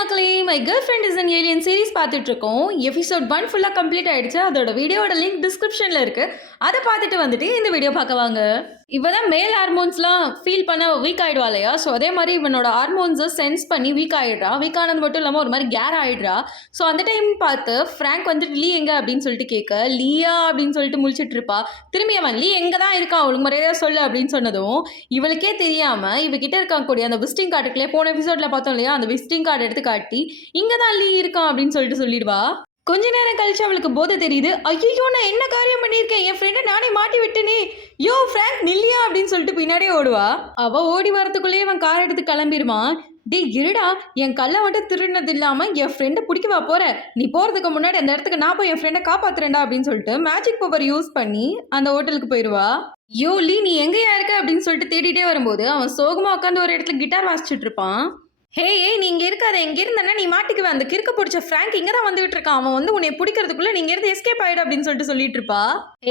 மக்களே, my girl friend is an alien series பார்த்துட்டு இருக்கோம். எபிசோட் 1 ஃபுல்லா கம்ப்ளீட் ஆயிடுச்சு. அதோட வீடியோட லிங்க் டிஸ்கிரிப்ஷன்ல இருக்கு. அதை பார்த்துட்டு வந்துட்டு இந்த வீடியோ பார்க்க வாங்க. இவதான் மேல் ஹார்மோன்ஸ்லாம் ஃபீல் பண்ண வீக் ஆயிடுவா இல்லையா? ஸோ அதே மாதிரி இவனோட ஹார்மோன்ஸை சென்ஸ் பண்ணி வீக் ஆயிடுறா. வீக் ஆனது மட்டும் இல்லாமல் ஒரு மாதிரி கேர் ஆயிடுறா. ஸோ அந்த டைம் பார்த்து ஃப்ராங்க் வந்துட்டு லீ எங்க அப்படின்னு சொல்லிட்டு கேட்க, லீயா அப்படின்னு சொல்லிட்டு முழிச்சிட்டு இருப்பா. திரும்பி அவன் லீ எங்க தான் இருக்கான், அவளுக்கு மரியாதையா சொல்லு அப்படின்னு சொன்னதும் இவளுக்கே தெரியாம இவகிட்ட இருக்கக்கூடிய அந்த விசிட்டிங் கார்டுக்குள்ளே போன எபிசோட்ல பார்த்தோம் இல்லையா, அந்த விசிட்டிங் கார்டு எடுத்து காட்டி இங்க தான் லீ இருக்கான் அப்படின்னு சொல்லிட்டு சொல்லிடுவா. கொஞ்ச நேரம் கழிச்சு அவளுக்கு போதை தெரியுது. ஐயோ, நான் என்ன காரியம் பண்ணியிருக்கேன், என் ஃப்ரெண்டை நானே மாட்டி விட்டேனே, யோ ஃப்ராங்க் நில்லியா அப்படின்னு சொல்லிட்டு பின்னாடியே ஓடுவா. அவ ஓடி வரத்துக்குள்ளேயே அவன் கார் எடுத்து கிளம்பிடுவான். டே இருடா, என் கல்லை மட்டும் திருடினது இல்லாம என் ஃப்ரெண்டை பிடிக்கவா போற, நீ போறதுக்கு முன்னாடி அந்த இடத்துக்கு நான் போய் என் ஃப்ரெண்டை காப்பாத்துறேன்டா அப்படின்னு சொல்லிட்டு மேஜிக் பவர் யூஸ் பண்ணி அந்த ஹோட்டலுக்கு போயிடுவா. யோ லீ, நீ எங்கேயா இருக்க அப்படின்னு சொல்லிட்டு தேடிட்டே வரும்போது அவன் சோகமா உட்காந்து ஒரு இடத்துல கிட்டார் வாசிச்சுட்டு இருப்பான். ஹே ஏய், நீ இங்கே இருக்காத, இங்கே இருந்தனா நீ மாட்டிக்குவே, அந்த கிறுக்க பிடிச்ச ஃப்ராங்க் இங்கே தான் வந்துட்டு இருக்கான், அவன் வந்து உன்னை பிடிக்கிறதுக்குள்ள நீங்க இருந்து எஸ்கேப் ஆயிடு அப்படின்னு சொல்லிட்டு சொல்லிட்டு இருப்பா.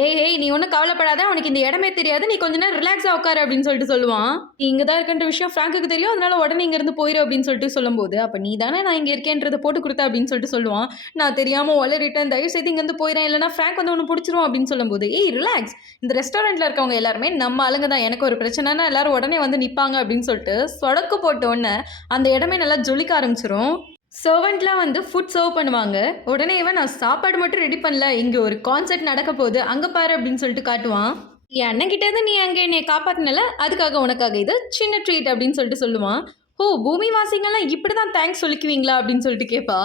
ஏய் நீ ஒன்றும் கவலைப்படாத, அவனுக்கு இந்த இடமே தெரியாது, நீ கொஞ்ச நேரம் ரிலாக்ஸாக உட்காரு அப்படின்னு சொல்லிட்டு சொல்லுவான். நீ இங்கே தான் இருக்கின்ற விஷயம் ஃப்ராங்குக்கு தெரியும், அதனால உடனே இங்கேருந்து போயிரு அப்படின்னு சொல்லிட்டு சொல்லும்போது, அப்போ நீ தானே நான் இங்கே இருக்கேன்றதை போட்டு கொடுத்த அப்படின்னு சொல்லிட்டு சொல்லுவான். நான் தெரியாமல் ரிட்டர்ன் தயவு செய்து இங்கேருந்து போயிடறேன், இல்லைனா ஃப்ராங்க் வந்து ஒன்று பிடிச்சிரும் அப்படின்னு சொல்லும்போது, ஏய் ரிலாக்ஸ், இந்த ரெஸ்டாரண்ட்டில் இருக்கவங்க எல்லாருமே நம்ம ஆளுங்க தான், எனக்கு ஒரு பிரச்சனைனா எல்லாரும் உடனே வந்து நிற்பாங்க அப்படின்னு சொல்லிட்டு சொடக்கு போட்ட உடனே அந்த இடமே நல்லா ஜொலிக்க ஆரம்பிச்சிரும். சர்வெண்ட்லாம் வந்து ஃபுட் சர்வ் பண்ணுவாங்க. உடனே இவன் நான் சாப்பாடு மட்டும் ரெடி பண்ணல, இங்கே ஒரு கான்சர்ட் நடக்க போகுது, அங்கே பாரு அப்படின்னு சொல்லிட்டு காட்டுவான். என் அண்ணன் கிட்டேருந்து நீ அங்கே என்னை காப்பாற்றினல, அதுக்காக உனக்காக இது சின்ன ட்ரீட் அப்படின்னு சொல்லிட்டு சொல்லுவான். ஓ, பூமி வாசிங்கெல்லாம் இப்படி தான் தேங்க்ஸ் சொல்லிக்குவீங்களா அப்படின்னு சொல்லிட்டு கேட்பா.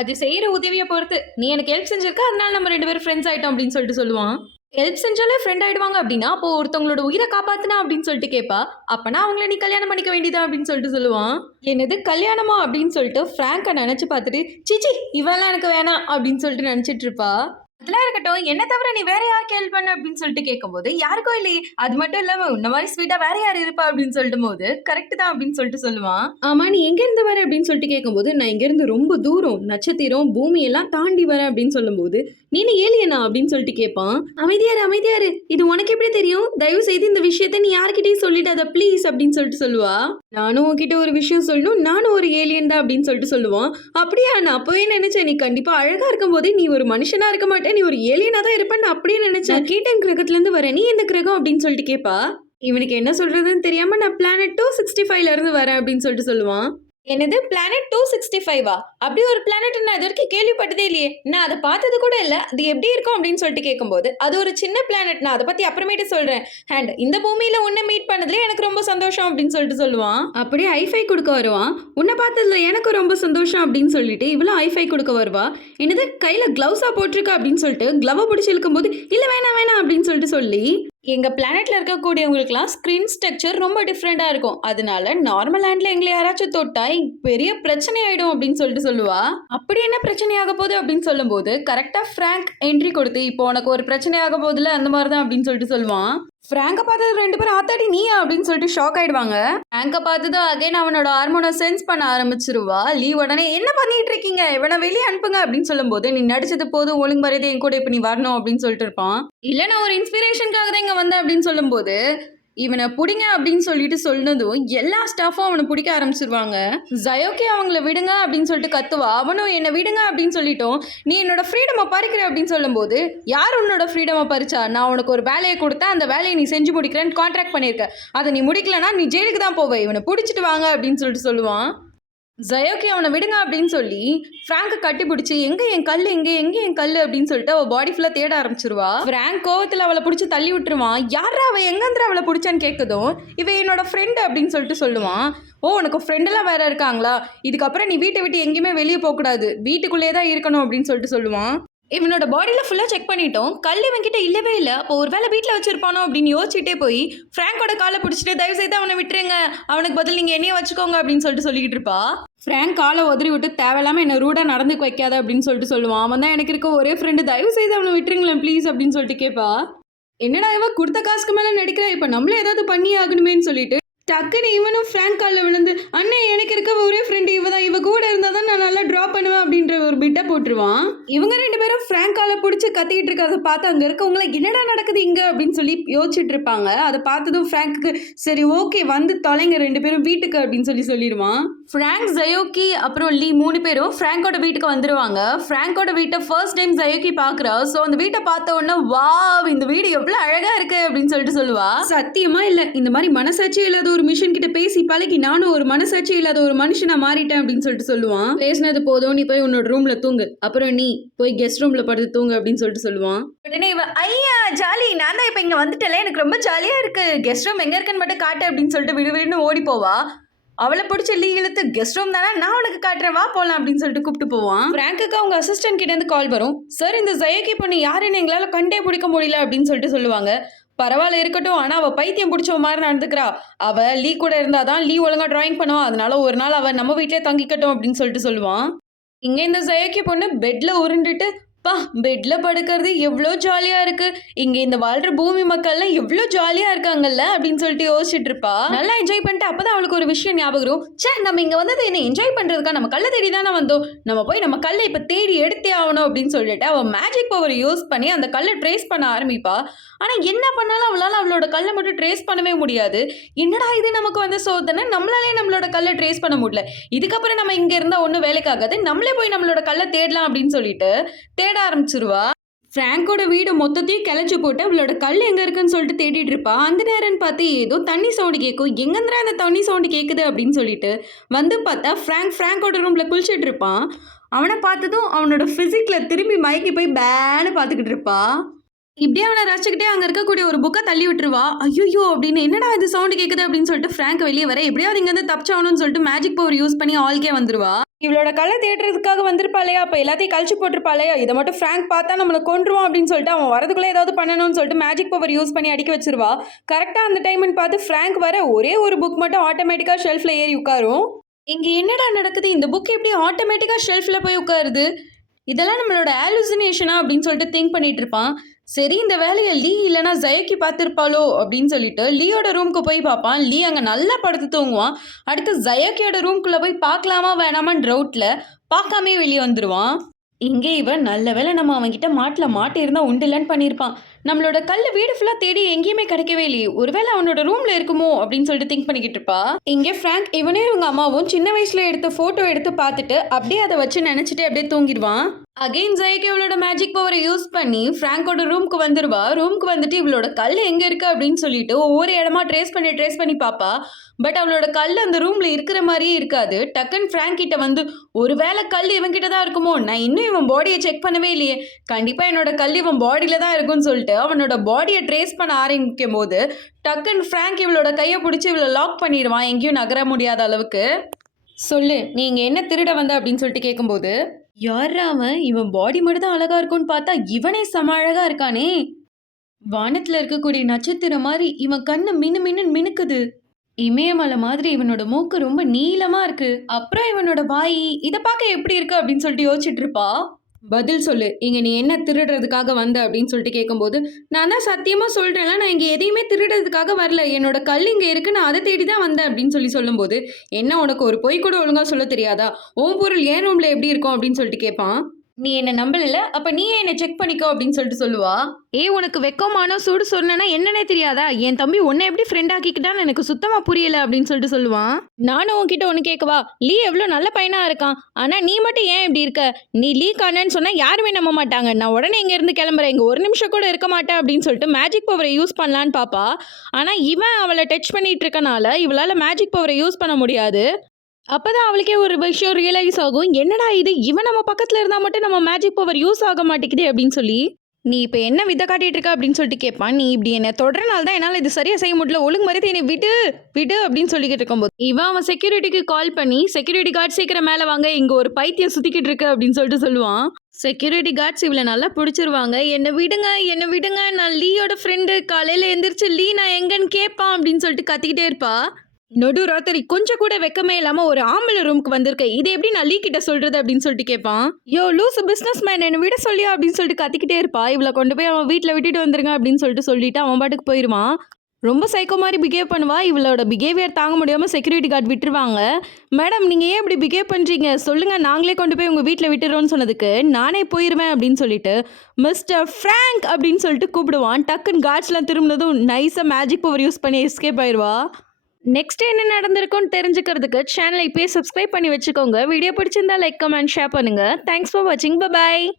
அது செய்கிற உதவியை பொறுத்து, நீ எனக்கு ஹெல்ப் செஞ்சிருக்க, அதனால நம்ம 2 பேரும் ஃப்ரெண்ட்ஸ் ஆகிட்டோம் அப்படின்னு சொல்லிட்டு சொல்லுவான். ஹெல்ப் செஞ்சாலே ஃப்ரெண்ட் ஆகிடுவாங்க அப்படின்னா அப்போ ஒருத்தவங்களோட உயிரை காப்பாத்தினா அப்படின்னு சொல்லிட்டு கேட்பா. அப்பனா அவங்கள நீ கல்யாணம் பண்ணிக்க வேண்டியதா அப்படின்னு சொல்லிட்டு சொல்லுவான். என்னது கல்யாணமா அப்படின்னு சொல்லிட்டு ஃப்ராங்கை நினச்சி பார்த்துட்டு சிச்சி இவெல்லாம் எனக்கு வேணாம் அப்படின்னு சொல்லிட்டு நினச்சிட்டு இருப்பா. அதெல்லாம் இருக்கட்டும், என்ன தவிர நீ வேற யாருக்கு ஹெல்ப் பண்ண அப்படின்னு சொல்லிட்டு கேட்கும்போது யாருக்கும் இல்லையே, அது மட்டும் இல்லாம உன்ன மாதிரி ஸ்வீட்டா வேற யார் இருப்பா அப்படின்னு சொல்லிட்டு போது கரெக்ட் தான் அப்படின்னு சொல்லிட்டு சொல்லுவான். ஆமா, நீ எங்க இருந்து வர அப்படின்னு சொல்லிட்டு கேட்கும்போது நான் இங்க இருந்து ரொம்ப தூரம், நட்சத்திரம் பூமி எல்லாம் தாண்டி வரேன் அப்படின்னு சொல்லும்போது நீனு ஏலியனா அப்படின்னு சொல்லிட்டு கேட்பான். அமைதியாரு, இது உனக்கு எப்படி தெரியும், தயவு செய்து இந்த விஷயத்த நீ யார்கிட்டயும் சொல்லிட்டாத ப்ளீஸ் அப்படின்னு சொல்லிட்டு சொல்லுவா. நானும் உன்கிட்ட ஒரு விஷயம் சொல்லணும், நானும் ஒரு ஏலியன் தான் அப்படின்னு சொல்லிட்டு சொல்லுவான். அப்படியா, நான் அப்பவே நினைச்சேன் நீ கண்டிப்பா அழகா இருக்கும் போதே நீ ஒரு மனுஷனா இருக்க மாட்டேன், நீ ஒரு ஏலியனா தான் இருப்பேன்னு அப்படியே நினைச்சேன். கேட்டன் கிரகத்துல இருந்து வரேன், நீ எந்த கிரகம் அப்படின்னு சொல்லிட்டு கேட்பா. இவனுக்கு என்ன சொல்றதுன்னு தெரியாம நான் பிளானட் 265ல இருந்து வரேன் அப்படின்னு சொல்லிட்டு சொல்லுவான். என்னது பிளானட் 265வா? அப்படி ஒரு பிளானட் நான் இது வரைக்கும் கேள்விப்பட்டதே இல்லையே, நான் அதை பார்த்தது கூட இல்லை, அது எப்படி இருக்கும் அப்படின்னு சொல்லிட்டு கேட்கும்போது அது ஒரு சின்ன பிளானட், நான் அதை பற்றி அப்புறமேட்டு சொல்கிறேன், அண்ட் இந்த பூமியில் உன்னை மீட் பண்ணதுல எனக்கு ரொம்ப சந்தோஷம் அப்படின்னு சொல்லிட்டு சொல்லுவான். அப்படியே ஐஃபை கொடுக்க வருவான். உன்னை பார்த்ததுல எனக்கு ரொம்ப சந்தோஷம் அப்படின்னு சொல்லிட்டு இவ்வளோ ஐஃபை கொடுக்க வருவா. என்னது கையில் க்ளவுஸாக போட்டிருக்கா அப்படின்னு சொல்லிட்டு க்ளவை பிடிச்சி இழுக்கும்போது இல்லை வேணாம் அப்படின்னு சொல்லிட்டு சொல்லி, எங்கள் பிளானெட்டில் இருக்கக்கூடியவங்களுக்குலாம் ஸ்க்ரீன் ஸ்ட்ரக்சர் ரொம்ப டிஃப்ரெண்ட்டாக இருக்கும், அதனால நார்மல் ஹேண்டில் எங்களை யாராச்சும் தொட்டா பெரிய பிரச்சனை ஆகிடும் அப்படின்னு சொல்லிட்டு சொல்லுவா. அப்படி என்ன பிரச்சனை ஆக போகுது அப்படின்னு சொல்லும்போது கரெக்டாக ஃப்ராங்க் என்ட்ரி கொடுத்து இப்போ உனக்கு ஒரு பிரச்சனை ஆக போகுதுல அந்த மாதிரி தான் அப்படின்னு சொல்லிட்டு சொல்லுவான். ஃப்ராங்கை பார்த்தது 2 பேரும் ஆத்தாடி நீயா அப்படின்னு சொல்லிட்டு ஷாக் ஆயிடுவாங்க. ஃப்ராங்கை பார்த்ததும் அகைன் அவனோட ஹார்மோனை சென்ஸ் பண்ண ஆரம்பிச்சிருவா. லீ உடனே என்ன பண்ணிட்டு இருக்கீங்க, இவனை வெளியே அனுப்புங்க அப்படின்னு சொல்லும்போது நீ நடிச்சது போதும், ஒழுங்கு மரியாதை என் கூட இப்போ நீ வரணும் அப்படின்னு சொல்லிட்டு இருப்பான். இல்லை நான் ஒரு இன்ஸ்பிரேஷனுக்காக தான் இங்கே வந்தேன் அப்படின்னு சொல்லும்போது இவனை பிடிங்க அப்படின்னு சொல்லிட்டு சொன்னதும் எல்லா ஸ்டாஃபும் அவனை பிடிக்க ஆரம்பிச்சிருவாங்க. ஜயோக்கி அவங்கள விடுங்க அப்படின்னு சொல்லிட்டு கத்துவா. அவனும் என்னை விடுங்க அப்படின்னு சொல்லிட்டோம், நீ என்னோட ஃப்ரீடமை பறிக்கிற அப்படின்னு சொல்லும்போது யார் உன்னோட ஃப்ரீடமை பறிச்சா, நான் உனக்கு ஒரு வேலையை கொடுத்தேன், அந்த வேலையை நீ செஞ்சு முடிக்கிறேன்னு கான்ட்ராக்ட் பண்ணியிருக்க, அதை நீ முடிக்கலன்னா நீ ஜெயிலுக்கு தான் போவே, இவனை பிடிச்சிட்டு வாங்க அப்படின்னு சொல்லிட்டு சொல்லுவான். ஜயோக்கி அவனை விடுங்க அப்படின்னு சொல்லி ஃப்ராங்கை கட்டி பிடிச்சி எங்கே என் கல் அப்படின்னு சொல்லிட்டு அவள் பாடி ஃபுல்லாக தேட ஆரம்பிச்சிருவா. ஃப்ராங்க் கோவத்தில் அவளை பிடிச்சி தள்ளி விட்டுருவான். யாரா அவள் எங்கேந்திர அவளை பிடிச்சான்னு கேட்குதும் இவன் என்னோட ஃப்ரெண்டு அப்படின்னு சொல்லிட்டு சொல்லுவான். ஓ, உனக்கு ஃப்ரெண்டெல்லாம் வேற இருக்காங்களா, இதுக்கப்புறம் நீ வீட்டை விட்டு எங்கேயுமே வெளியே போகக்கூடாது, வீட்டுக்குள்ளேயே தான் இருக்கணும் அப்படின்னு சொல்லிட்டு சொல்லுவான். இவனோட பாடியில் ஃபுல்லாக செக் பண்ணிட்டோம், கல் இவன்கிட்ட இல்லவே இல்லை, அப்போ ஒரு வேளை வீட்டில் வச்சுருப்பானோ அப்படின்னு யோசிச்சுட்டே போய் ஃப்ராங்கோட காலை பிடிச்சிட்டு தயவு செய்து அவனை விட்டுருங்க, அவனுக்கு பதில் நீங்கள் என்னையே வச்சுக்கோங்க அப்படின்னு சொல்லிட்டு சொல்லிக்கிட்டு இருப்பா. ஃப்ராங்க் காலை உதறி விட்டு தேவையில்லாமல் என்னை ரூடாக நடந்துக்க வைக்காத அப்படின்னு சொல்லிட்டு சொல்லுவான். அவன் தான் எனக்கு இருக்க ஒரே ஃப்ரெண்டு, தயவு செய்து அவனை விட்டுருங்களேன் ப்ளீஸ் அப்படின்னு சொல்லிட்டு கேட்பா. என்னடா இவன் கொடுத்த காசுக்கு மேலே நடிக்கிறா, இப்போ நம்மளே ஏதாவது பண்ணி ஆகணுமேன்னு சொல்லிட்டு டக்குன்னு இவனும் ஃப்ராங்க் காலில் விழுந்து அண்ணே எனக்கு இருக்க ஒரே ஃப்ரெண்டு இவ தான், இவ கூட இருந்தால் தான் நான் நல்லா ட்ரா பண்ணுவேன் அப்படின்ற ஒரு பிட்டை போட்டுருவான். இவங்க 2 பேரும் ஃப்ராங்க் காலை பிடிச்சி கத்திக்கிட்டு இருக்கிறத பார்த்து அங்கே இருக்கவங்கள என்னடா நடக்குது இங்கே அப்படின்னு சொல்லி யோசிச்சுட்டு இருப்பாங்க. அதை பார்த்ததும் ஃப்ராங்க்கு சரி ஓகே வந்து தொலைங்க 2 பேரும் வீட்டுக்கு அப்படின்னு சொல்லிடுவான். ஃப்ராங்க், ஜயோகி அப்புறம் லீ 3 பேரும் ஃப்ராங்கோட வீட்டுக்கு வந்துருவாங்க. ஃப்ராங்கோட வீட்ட ஃபர்ஸ்ட் டைம் ஜயோகி பார்க்குறா. ஸோ அந்த வீட்ட பார்த்த உடனே, "வாவ்! இந்த வீடு எவ்ளோ அழகா இருக்கு" அப்படின்னு சொல்லிட்டு சொல்லுவா. "சத்தியமா இல்ல. இந்த மாரி மனசாட்சியே இல்லாத ஒரு மிஷின் கிட்ட பேசி பழகி நானும் ஒரு மனசாட்சி இல்லாத ஒரு மனுஷனா மாறிட்டேன்" அப்படின்னு சொல்லிட்டு சொல்லுவான். "பேசினது போதும். நீ போய் உன்னோட ரூம்ல தூங்கு. அப்புறம் நீ போய் கெஸ்ட் ரூம்ல படுத்து தூங்கு" அப்படின்னு சொல்லிட்டு சொல்லுவான். உடனே இவ, "ஐயா ஜாலி! நான் தான் இப்ப இங்க வந்துட்டேன்ல. எனக்கு ரொம்ப ஜாலியா இருக்கு. கெஸ்ட் ரூம் எங்க இருக்குன்னு மட்டும் காட்டு" அப்படின்னு சொல்லிட்டு விடுவிடுன்னு ஓடி போவா. அவளை பிடிச்சி லீ இழுத்து, "கெஸ்ட் ரூம் தானே, நான் உனக்கு காட்டுறேன், வா போலாம்" அப்படின்னு சொல்லிட்டு கூப்பிட்டு போவான். ஃப்ராங்குக்கு அவங்க அசிஸ்டன்ட் கிட்ட இருந்து கால் வரும். "சார், இந்த ஜயோகி பொண்ணு யாருன்னு எங்களால கண்டே பிடிக்க முடியல" அப்படின்னு சொல்லிட்டு சொல்லுவாங்க. "பரவாயில்ல, இருக்கட்டும். ஆனா அவ பைத்தியம் பிடிச்ச மாதிரி நடந்துக்கிறா. அவ லீ கூட இருந்தாதான் லீ ஒழுங்கா டிராயிங் பண்ணுவா. அதனால ஒரு நாள் அவ நம்ம வீட்டிலே தங்கிக்கட்டும்" அப்படின்னு சொல்லிட்டு சொல்லுவான். இங்க இந்த ஜயோகி பொண்ணு பெட்ல உருண்டுட்டு, "பா, பெட்ல படுக்கிறது எவ்வளோ ஜாலியா இருக்கு. இங்க இந்த வாழ்ற பூமி மக்கள்லாம் எவ்வளோ ஜாலியா இருக்காங்கல்ல" அப்படின்னு சொல்லிட்டு யோசிச்சுட்டு இருப்பா. நல்லா என்ஜாய் பண்ணிட்டு அப்பதான் அவளுக்கு ஒரு விஷயம் ஞாபகம் வரும். "ச்சே, நம்ம இங்க வந்தது என்ன என்ஜாய் பண்றதுக்கா? நம்ம கல்லை தேடி தானே வந்தோம். நம்ம போய் நம்ம கல்லை இப்ப தேடி எடுத்தே ஆகணும்" அப்படின்னு சொல்லிட்டு அவ மேஜிக் பவர் யூஸ் பண்ணி அந்த கல்லை ட்ரேஸ் பண்ண ஆரம்பிப்பா. ஆனா என்ன பண்ணாலும் அவளால அவளோட கல்லை மட்டும் ட்ரேஸ் பண்ணவே முடியாது. என்னடா இது நமக்கு வந்த சோதனை, நம்மளாலே நம்மளோட கல்லை ட்ரேஸ் பண்ண முடியல. இதுக்கப்புறம் நம்ம இங்க இருந்தா ஒன்றும் வேலைக்காகாது. நம்மளே போய் நம்மளோட கல்லை தேடலாம் அப்படின்னு சொல்லிட்டு தேட ஆரம்பிச்சிருவா. ஃப்ராங்கோட வீடு மொத்தத்தையும் கிளச்சி போட்டு அவளோட கல் எங்க இருக்குன்னு சொல்லிட்டு தேடிட்டு இருப்பா. அந்த நேரம்னு பார்த்து ஏதோ தண்ணி சவுண்டு கேட்கும். எங்கேந்திரா அந்த தண்ணி சவுண்டு கேட்குது அப்படின்னு சொல்லிட்டு வந்து பார்த்தா ஃப்ராங்கோட ரூம்ல குளிச்சுட்டு இருப்பான். அவனை பார்த்ததும் அவனோட ஃபிசிக்ல திரும்பி மயக்கி போய் பேன்னு பார்த்துக்கிட்டு இருப்பா. இப்படியே அவனை ரசிச்சுக்கிட்டே அங்கே இருக்கக்கூடிய ஒரு புக்கை தள்ளி விட்டுருவா. "ஐயோ" அப்படின்னு, "என்னடா இது சவுண்டு கேட்குது" அப்படின்னு சொல்லிட்டு ஃப்ராங்க் வெளியே வர, எப்படியாவது இங்கேருந்து தப்பிச்சாகணும்னு சொல்லிட்டு மேஜிக் பவர் யூஸ் பண்ணி ஆல்கே வந்துருவா. இவளோட கல்லை தேடுறதுக்காக வந்திருப்பாளையா, அப்போ எல்லாத்தையும் கழிச்சு போட்டிருப்பாளையா, இதை மட்டும் ஃப்ராங்க் பார்த்தா நம்மளை கொன்றுவான் அப்படின்னு சொல்லிட்டு அவன் வரதுக்குள்ளே ஏதாவது பண்ணணும்னு சொல்லிட்டு மேஜிக் பவர் யூஸ் பண்ணி அடிக்க வச்சிருவா. கரெக்டாக அந்த டைம்னு பார்த்து ஃப்ராங்க் வர ஒரே ஒரு புக் மட்டும் ஆட்டோமேட்டிக்காக ஷெல்ஃபில் ஏறி உட்காரும். இங்கே என்னடா நடக்குது, இந்த புக் எப்படி ஆட்டோமேட்டிக்காக ஷெல்ஃபில் போய் உட்காருது, இதெல்லாம் நம்மளோட ஆலுசினேஷனா அப்படின்னு சொல்லிட்டு திங்க் பண்ணிட்டு இருப்பான். சரி, இந்த வேலையை லீ இல்லைனா ஜயோகி பார்த்துருப்பாளோ அப்படின்னு சொல்லிட்டு லீயோட ரூமுக்கு போய் பார்ப்பான். லீ அங்கே நல்லா படுத்து தூங்குவான். அடுத்து ஜயோகியோட ரூம்குள்ளே போய் பார்க்கலாமா வேணாமான்னு டவுட்டில் பார்க்காமே வெளியே வந்துடுவான். இங்கே இவன், நல்ல வேலை நம்ம அவன்கிட்ட மாட்டு இருந்தால் உண்டு இல்லைன்னு பண்ணியிருப்பான். நம்மளோட கல் வீடு ஃபுல்லாக தேடி எங்கேயுமே கிடைக்கவே இல்லையே, ஒருவேளை அவனோட ரூமில் இருக்குமோ அப்படின்னு சொல்லிட்டு திங்க் பண்ணிக்கிட்டு இருப்பா. இங்கே ஃப்ராங்க் இவனே இவங்க அம்மாவும் சின்ன வயசில் எடுத்த ஃபோட்டோ எடுத்து பார்த்துட்டு அப்படியே அதை வச்சு நினச்சிட்டு அப்படியே தூங்கிடுவான். அகெயின் ஜயோகி இவளோட மேஜிக் பவரை யூஸ் பண்ணி ஃப்ராங்கோட ரூமுக்கு வந்துடுவா. ரூமுக்கு வந்துட்டு இவளோட கல் எங்கே இருக்குது அப்படின்னு சொல்லிட்டு ஒவ்வொரு இடமா ட்ரேஸ் பண்ணி பார்ப்பா. பட் அவளோட கல் அந்த ரூமில் இருக்கிற மாதிரியே இருக்காது. டக்குன்னு ஃப்ராங்க் கிட்ட வந்து, "ஒருவேளை கல் இவன்கிட்ட தான் இருக்குமோ, நான் இன்னும் இவன் பாடியை செக் பண்ணவே இல்லையே, கண்டிப்பாக என்னோட கல் இவன் பாடியில் தான் இருக்குன்னு" சொல்லிட்டு அவனோட பாடியை ட்ரேஸ் பண்ண ஆரம்பிக்கும் போது டக்குன்னு ஃப்ராங்க் இவளோட கையை பிடிச்சி இவளை லாக் பண்ணிடுவான், எங்கேயும் நகர முடியாத அளவுக்கு. "சொல்லு, நீ இங்கே என்ன திருட வந்த" அப்படின்னு சொல்லிட்டு கேட்கும்போது, "யாரா அவன், இவன் பாடி மட்டும் தான் அழகா இருக்கும்னு பார்த்தா இவனே செம அழகா இருக்கானே, வானத்துல இருக்கக்கூடிய நட்சத்திரம் மாதிரி இவன் கண்ணு மினு மின்னு மினுக்குது, இமயமலை மாதிரி இவனோட மூக்கு ரொம்ப நீளமா இருக்கு, அப்புறம் இவனோட வாய் இதை பார்க்க எப்படி இருக்கு" அப்படின்னு சொல்லிட்டு யோசிச்சுட்டு இருப்பா. "பதில் சொல்லு, இங்க நீ என்ன திருடுறதுக்காக வந்த அப்படின்னு சொல்லிட்டு கேட்கும்போது, "நான் தான் சத்தியமா சொல்றேன்ல, நான் இங்க எதையுமே திருடுறதுக்காக வரல, என்னோட கல் இங்க இருக்கு, நான் அதை தேடி தான் வந்தேன்" அப்படின்னு சொல்லும்போது, "என்ன, உனக்கு ஒரு பொய் கூட ஒழுங்கா சொல்ல தெரியாதா, உன் பொருள் ஏன் ரூம்ல எப்படி இருக்கும்" அப்படின்னு சொல்லிட்டு கேட்பான். "நீ என்ன நம்பல, அப்ப நீயே என்ன செக் பண்ணிக்கோ" அப்படின்னு சொல்லிட்டு சொல்லுவா. உனக்கு வெக்கமான சூடு சொன்னா என்னன்னே தெரியாதா, என் தம்பி உன்னை எப்படி ஃப்ரெண்ட் ஆக்கிக்கிட்டான்னு எனக்கு சுத்தமா புரியல" அப்படின்னு சொல்லிட்டு சொல்லுவான். "நானும் உன்கிட்ட ஒன்று கேட்கவா, லீ எவ்வளோ நல்ல பையனா இருக்கான், ஆனா நீ மட்டும் ஏன் இப்படி இருக்க, நீ லீ காணன்னு சொன்னா யாருமே நம்ப மாட்டாங்க, நான் உடனே இங்க இருந்து கிளம்புறேன், இங்க ஒரு நிமிஷம் கூட இருக்க மாட்டேன்" அப்படின்னு சொல்லிட்டு மேஜிக் பவரை யூஸ் பண்ணலான்னு பாப்பா. ஆனா இவன் அவளை டச் பண்ணிட்டு இருக்கனால இவளால மேஜிக் பவரை யூஸ் பண்ண முடியாது. அப்பதான் அவளுக்கே ஒரு விஷயம் ரியலைஸ் ஆகும், என்னடா இது, இவன் நம்ம பக்கத்துல இருந்தா மட்டும் நம்ம மேஜிக் பவர் யூஸ் ஆக மாட்டேங்குதே அப்படின்னு சொல்லி. "நீ இப்போ என்ன வித்தை காட்டிட்டு இருக்க" அப்படின்னு சொல்லிட்டு கேட்பான். "நீ இப்படி என்ன தொடரனால தான் என்னால் இது சரியா செய்ய முடியல, ஒழுங்கு மரியாதை என்னை விடு விடு" அப்படின்னு சொல்லிக்கிட்டு இருக்கும்போது அவன் செக்யூரிட்டிக்கு கால் பண்ணி, "செக்யூரிட்டி கார்டு சீக்கிரம் மேலே வாங்க, இங்கே ஒரு பைத்தியம் சுத்திக்கிட்டு இருக்கு" அப்படின்னு சொல்லிட்டு சொல்லுவான். செக்யூரிட்டி கார்ட்ஸ் இவளை நல்லா பிடிச்சிருவாங்க. "என்னை விடுங்க, நான் லீயோட ஃப்ரெண்டு, காலையில் எந்திரிச்சு லீ நான் எங்கன்னு கேட்பான்" அப்படின்னு சொல்லிட்டு கத்திக்கிட்டே இருப்பா. "நடு ராத்திரி கொஞ்சம் கூட வெக்கமே இல்லாம ஒரு ஆம்பளை ரூமுக்கு வந்திருக்க, இதை எப்படி நான் லீ கிட்ட சொல்றது" அப்படின்னு சொல்லிட்டு கேட்பான். "யோ லூசு பிஸ்னஸ் மேன், என்னை விட சொல்லியா" அப்படின்னு சொல்லிட்டு கத்திக்கிட்டே இருப்பா. இவளை கொண்டு போய் அவன் வீட்டில் விட்டுட்டு வந்துருங்க அப்படின்னு சொல்லிட்டு அவன் பாட்டுக்கு போயிடுவான். ரொம்ப சைக்கோ மாதிரி பிஹேவ் பண்ணுவா. இவளோட பிஹேவியர் தாங்க முடியாமல் செக்யூரிட்டி கார்டு விட்டுருவாங்க. "மேடம், நீங்கள் ஏன் இப்படி பிஹேவ் பண்ணுறீங்க, சொல்லுங்கள், நாங்களே கொண்டு போய் உங்கள் வீட்டில் விட்டுறோன்னு" சொன்னதுக்கு, "நானே போயிடுவேன்" அப்படின்னு சொல்லிட்டு மிஸ்டர் ஃப்ராங்க் அப்படின்னு சொல்லிட்டு கூப்பிடுவான். டக்குன்னு கார்ட்ஸ்லாம் திரும்பினதும் நைஸாக மேஜிக் பவர் யூஸ் பண்ணி எஸ்கேப் ஆயிடுவா. நெக்ஸ்ட் என்ன நடந்திருக்கும்னு தெரிஞ்சுக்கிறதுக்கு சேனலை இப்போயே சப்ஸ்கிரைப் பண்ணி வச்சுக்கோங்க. வீடியோ பிடிச்சிருந்தா லைக், கமெண்ட், ஷேர் பண்ணுங்கள். தேங்க்ஸ் ஃபார் வாட்சிங். பை.